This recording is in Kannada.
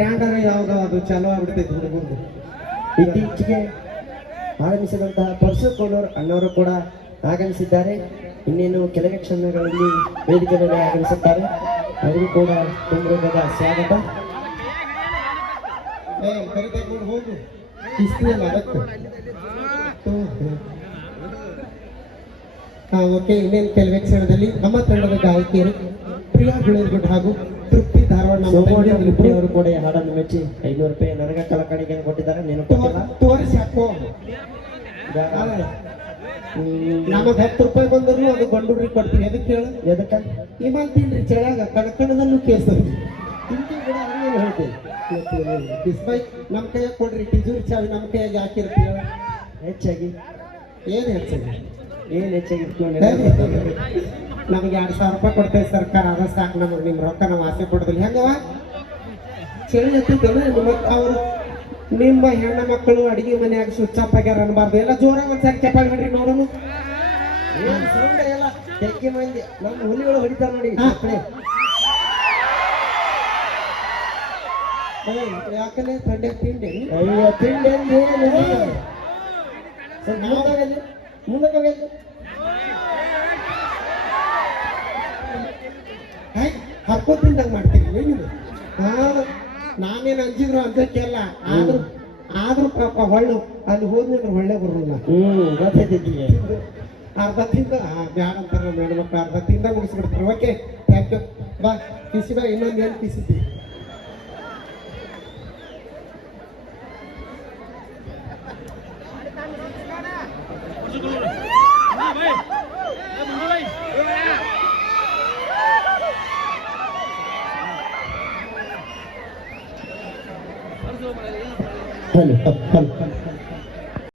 ಬ್ರ್ಯಾಂಡರ ಯಾವ್ದೋ ಅದು ಚಾಲೂ ಆಗ್ಬಿಡ್ತೈತಿ ಹುಡುಗರು. ಇತ್ತೀಚೆಗೆ ಆಗಮಿಸಿದಂತಹ ಪರಶುಕೋನೂರ್ ಅಣ್ಣವರು ಕೂಡ ಆಗಮಿಸಿದ್ದಾರೆ. ಇನ್ನೇನು ಕೆಲವೇ ಕ್ಷಣಗಳಲ್ಲಿ ವೇದಿಕೆ ಮೇಲೆ ಆಗಮಿಸುತ್ತಾರೆ. ಅವರು ಕೂಡ ತುಂಬದ ಸ್ವಾಗತ. ಕರಿತಕೊಂಡು ಹೋಗು ಇಸ್ತಿಯಲ್ಲ ಅದಕ್ಕೆ. ಓಕೆ, ಇನ್ನೇನು ಕೆಲವೇ ಕ್ಷಣದಲ್ಲಿ ನಮ್ಮ ತಂಡದ ಗಾಯಕಿಯರು ಪ್ರಿಯಾ ಗುಳೇರ್ಗುಡ್ ಹಾಗೂ ತೃಪ್ತಿ ಧಾರವಾಡ ಅವರು ಕೂಡ ಈ ಹಾಡನ್ನು ಮೆಚ್ಚಿ 500 ರೂಪಾಯಿ ನನಗ ಕಲಕಣಿಗೆಯನ್ನು ಕೊಟ್ಟಿದ್ದಾರೆ. ನೀನು ಕೊಟ್ಟಿಲ್ಲ, ತೋರಿಸಿ ಹಾಕೋ. ನಮಗ್ 10 ರೂಪಾಯಿ ಬಂದ್ರು ಅದು ಗಂಡೂರಿಗೆ ಕೊಡ್ತೀವಿ. ಎದಕ್ಕೆ ಹೇಳ? ಎದಕ್ಕ ಇಮಾನ್ ತಿನ್ರಿ ಚಳಾಗ ಕಣಕಣದಲ್ಲೂ ಕೇಸರಿ ತಿಂತಿ ಕೂಡ ಹಂಗೇನು ಹೇಳ್ತೀವಿ. ಬಿಸ್ಬೈ ನಮ್ಮ ಕೈಯಾಗ ಕೊಡ್ರಿ, ತಿಜೂರಿ ಚಾವಿ ನಮ್ಮ ಕೈಯಾಗ ಹಾಕಿರ್ತೀವಿ. ಹೆಚ್ಚಾಗಿ ಏನು ಹೆಚ್ಚಾಗಿ ಹೆಚ್ಚಾಗಿ ನಮಗೆ 2,000 ರೂಪಾಯಿ ಕೊಡ್ತೇವೆ ಸರ್ಕಾರ, ಅದ ಸಾಕು ನಮಗೆ. ನಿಮ್ಮ ರೊಕ್ಕ ನಾವು ಆಸೆ ಪಡೋದಿಲ್ಲ. ಹೆಂಗವ ಚಳಿ ಹತ್ತಿದ್ದಲ್ಲ ಅವರು ನಿಮ್ಮ ಹೆಣ್ಣು ಮಕ್ಕಳು ಅಡಿಗೆ ಮನೆಯಾಗ ಸ್ವಿಚ್ ಆಗ್ಯಾರ ಅನ್ಬಾರ್ದು. ಎಲ್ಲ ಜೋರಾಗಿ ಒಂದ್ಸಾರಿ ಚಪ್ಪಾಳಿ ಬಿಡ್ರಿ ನೋಡೋಣ. ಏನು ಸೌಂಡ್ ಎಲ್ಲ ತೆಗ್ಗೆ ಮಂದಿ ನಮ್ಮ ಹುಲಿಗಳು ಹೊಡಿತಾರ ನೋಡಿ. ಯಾಕಂದ್ರೆ ತಂಡೆ ತಿಂಡಿ ಅಯ್ಯೋ ತಿಂಡಿ ಮುಂದಕ್ಕೆ ಹರ್ಕೋತಿಂದಂಗೆ ಮಾಡ್ತೀವಿ ಏನಿದೆ. ನಾನೇನು ಅಂಜಿದ್ರು ಅಂಜಕ್ಕೆಲ್ಲ, ಆದ್ರೂ ಪಾಪ ಹೊಳ್ಳು ಅಲ್ಲಿ ಹೋದ್ಮೇಲೆ ಒಳ್ಳೆ ಬರೋಲ್ಲ. ಗೊತ್ತೈತಿ. ಅರ್ಧ ತಿಂದ ಬ್ಯಾಡ ಅಂತಾರ ನಮ್ಮ ಹೆಣ್ಮಕ್ಳು, ಅರ್ಧ ತಿಂದ ಮುಗಿಸ್ಬಿಡ್ತಾರೆ. Okay, thank you. ಬಾ ಪಿಸಿ ಬಾ, ಇನ್ನೊಂದು ಏನು ಪಿಸಿದ್ವಿ. ಹಲೋ